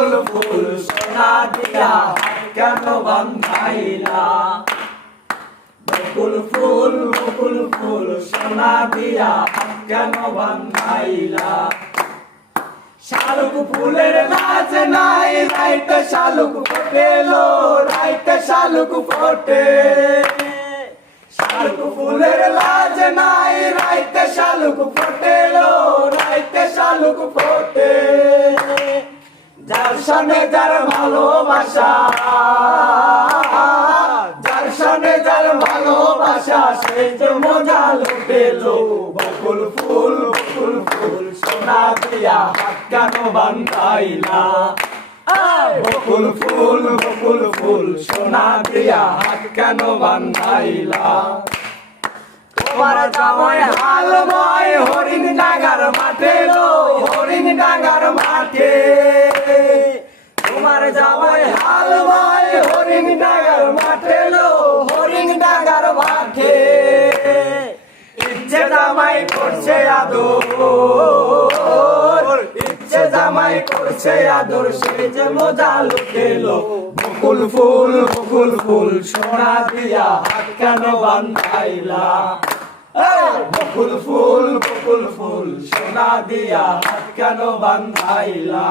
বকুল ফুল সোনা দিয়া হাত কেন বান্ধাইলা বকুল ফুল সোনা দিয়া হাত কেন বান্ধাইলা শালুক ফুলের লাজ নাই রাইতে শালুক ফোটেলো রাইতে শালুক ফোটে শালুক ফুলের লাজ নাই রাইতে শালুক ফোটেলো রাইতে শালুক ফোটে যার সনে যার ভালোবাসা যার সনে যার ভালোবাসা সেই যে মজা লুটেলো বকুল ফুল সোনা দিয়া হাত কেন বান্ধাইলা বকুল ফুল সোনা দিয়া হাত কেন বান্ধাইলা তোমার জামাই হাল বয় হরিণ ডাঙ্গার মাঠে লো হরিণ ডাঙ্গার মাঠে তোমার জামাই হাল বয় হরিণ ডাঙ্গার মাঠে লো হরিণ ডাঙ্গার মাঠে ইচ্ছে জামাই করছে আদর ইচ্ছে জামাই করছে আদর সে যে মজা লুটেলো বকুল ফুল সোনা দিয়া হাত কেন বান্ধাইলা বকুল ফুল সোনা দিয়া হাত কেন বান্ধাইলা।